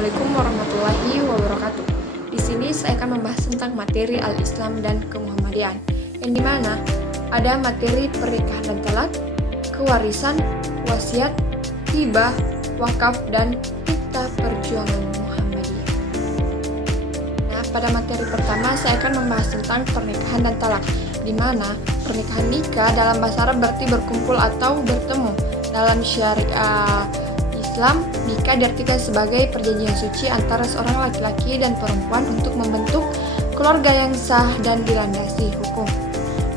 Assalamualaikum warahmatullahi wabarakatuh. Di sini saya akan membahas tentang materi Al-Islam dan Kemuhammadian, yang dimana ada materi pernikahan dan talak, kewarisan, wasiat, hibah, wakaf, dan Hita Perjuangan Muhammadiyah. Nah, pada materi pertama saya akan membahas tentang pernikahan dan talak, di mana pernikahan nikah dalam bahasa Arab berarti berkumpul atau bertemu. Dalam syariah Islam, nikah diartikan sebagai perjanjian suci antara seorang laki-laki dan perempuan untuk membentuk keluarga yang sah dan dilandasi hukum.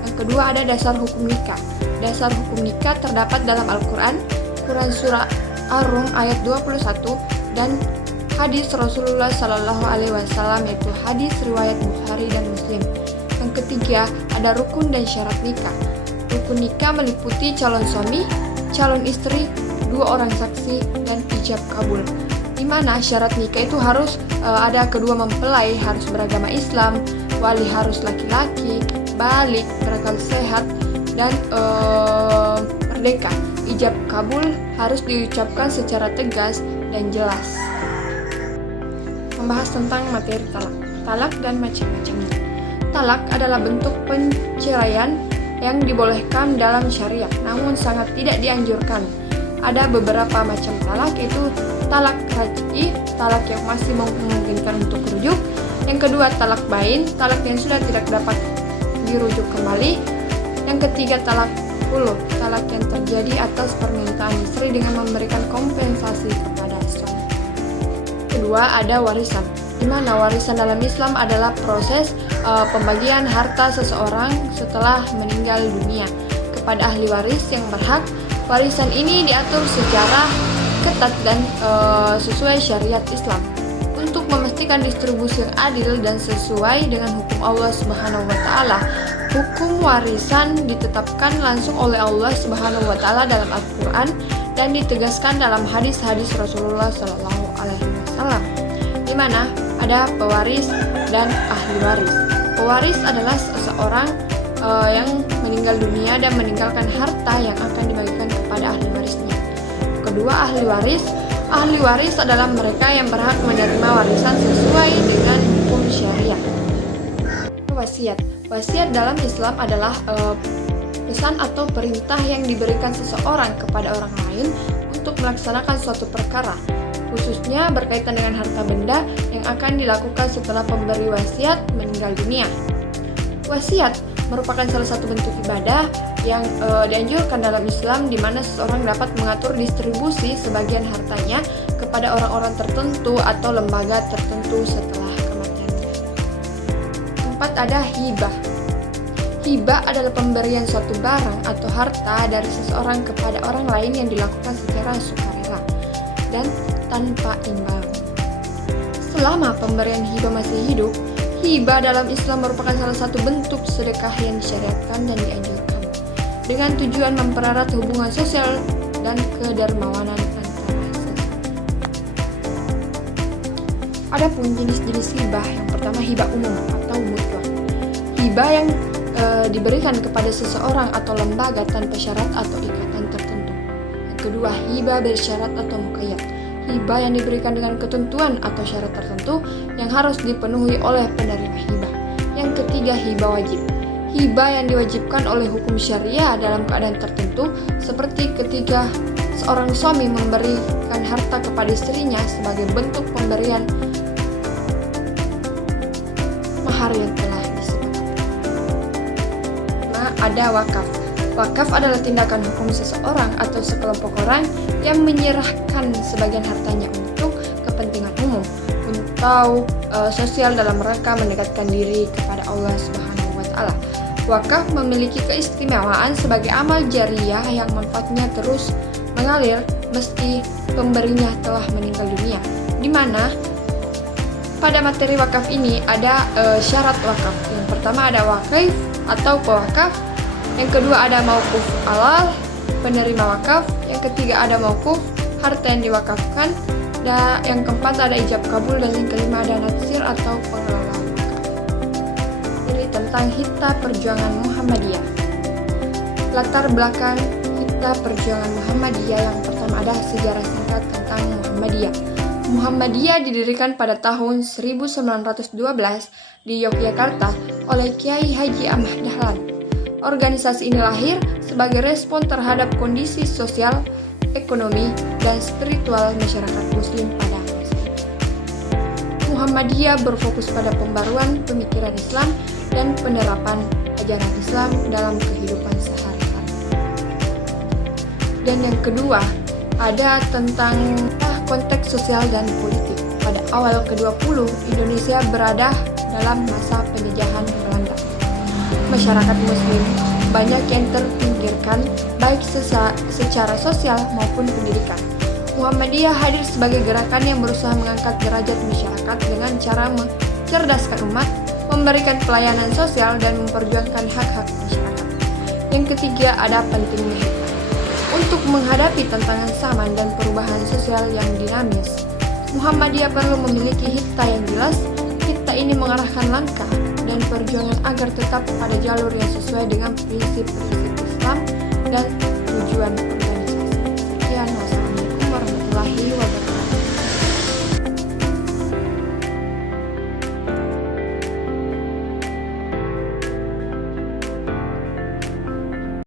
Yang kedua ada dasar hukum nikah. Dasar hukum nikah terdapat dalam Al-Quran, Quran Surah Ar-Rum ayat 21, dan hadis Rasulullah SAW, yaitu hadis riwayat Bukhari dan Muslim. Yang ketiga ada rukun dan syarat nikah. Rukun nikah meliputi calon suami, calon istri, dua orang saksi, dan ijab kabul. Di mana syarat nikah itu harus ada kedua mempelai harus beragama Islam, wali harus laki-laki, balik, berakal sehat, dan merdeka. Ijab kabul harus diucapkan secara tegas dan jelas. Membahas tentang materi talak. Talak dan macam-macamnya. Talak adalah bentuk penceraian yang dibolehkan dalam syariat, namun sangat tidak dianjurkan. Ada beberapa macam talak, yaitu talak raj'i, talak yang masih memungkinkan untuk rujuk. Yang kedua talak bain, talak yang sudah tidak dapat dirujuk kembali. Yang ketiga talak khulu, talak yang terjadi atas permintaan istri dengan memberikan kompensasi kepada suami. Kedua ada warisan, di mana warisan dalam Islam adalah proses pembagian harta seseorang setelah meninggal dunia kepada ahli waris yang berhak. Warisan ini diatur secara ketat dan sesuai syariat Islam untuk memastikan distribusi yang adil dan sesuai dengan hukum Allah Subhanahu wa taala. Hukum warisan ditetapkan langsung oleh Allah Subhanahu wa taala dalam Al-Qur'an dan ditegaskan dalam hadis-hadis Rasulullah sallallahu alaihi wasallam, di mana ada pewaris dan ahli waris. Pewaris adalah seseorang yang meninggal dunia dan meninggalkan harta yang akan dibagikan kepada ahli warisnya. Kedua, ahli waris. Ahli waris adalah mereka yang berhak menerima warisan sesuai dengan hukum syariah. Wasiat. Wasiat dalam Islam adalah pesan atau perintah yang diberikan seseorang kepada orang lain untuk melaksanakan suatu perkara, khususnya berkaitan dengan harta benda yang akan dilakukan setelah pemberi wasiat meninggal dunia. Wasiat merupakan salah satu bentuk ibadah yang dianjurkan dalam Islam, di mana seseorang dapat mengatur distribusi sebagian hartanya kepada orang-orang tertentu atau lembaga tertentu setelah kematiannya. 4 ada hibah. Hibah adalah pemberian suatu barang atau harta dari seseorang kepada orang lain yang dilakukan secara sukarela dan tanpa imbalan. Selama pemberian hibah masih hidup, hibah dalam Islam merupakan salah satu bentuk sedekah yang disyariatkan dan dianjurkan dengan tujuan mempererat hubungan sosial dan kedermawanan antara sesama. Adapun jenis-jenis hibah, yang pertama hibah umum atau mutlak. Hibah yang diberikan kepada seseorang atau lembaga tanpa syarat atau ikatan tertentu. Yang kedua, hibah bersyarat atau muqayyad. Hibah yang diberikan dengan ketentuan atau syarat tertentu yang harus dipenuhi oleh penerima hibah. Yang ketiga, hibah wajib. Hibah yang diwajibkan oleh hukum syariah dalam keadaan tertentu, seperti ketika seorang suami memberikan harta kepada istrinya sebagai bentuk pemberian mahar yang telah disepakati. Nah, ada wakaf. Wakaf adalah tindakan hukum seseorang atau sekelompok orang yang menyerahkan sebagian hartanya untuk kepentingan umum atau sosial dalam rangka mendekatkan diri kepada Allah Subhanahu wa taala. Wakaf memiliki keistimewaan sebagai amal jariah yang manfaatnya terus mengalir meski pemberinya telah meninggal dunia. Di mana pada materi wakaf ini ada syarat wakaf. Yang pertama ada wakif atau pewakaf. Yang kedua ada mauquf alal, penerima wakaf. Yang ketiga ada mauquf, harta yang diwakafkan. Dan yang keempat ada ijab kabul, dan yang kelima ada natsir atau pengelola wakaf. Ini tentang Hita Perjuangan Muhammadiyah. Latar belakang Hita Perjuangan Muhammadiyah, yang pertama ada sejarah singkat tentang Muhammadiyah. Muhammadiyah didirikan pada tahun 1912 di Yogyakarta oleh Kiai Haji Ahmad Dahlan. Organisasi ini lahir sebagai respon terhadap kondisi sosial, ekonomi, dan spiritual masyarakat Muslim pada masa itu. Muhammadiyah berfokus pada pembaruan pemikiran Islam dan penerapan ajaran Islam dalam kehidupan sehari-hari. Dan yang kedua, ada tentang konteks sosial dan politik. Pada awal ke-20, Indonesia berada dalam masa penjajahan Belanda. Masyarakat Muslim banyak yang terpinggirkan, baik secara sosial maupun pendidikan. Muhammadiyah hadir sebagai gerakan yang berusaha mengangkat derajat masyarakat dengan cara mencerdaskan umat, memberikan pelayanan sosial, dan memperjuangkan hak-hak masyarakat. Yang ketiga, ada pentingnya hikmah. Untuk menghadapi tantangan zaman dan perubahan sosial yang dinamis, Muhammadiyah perlu memiliki hikmah yang jelas. Hikmah ini mengarahkan langkah dan perjuangan agar tetap pada jalur yang sesuai dengan prinsip-prinsip Islam dan tujuan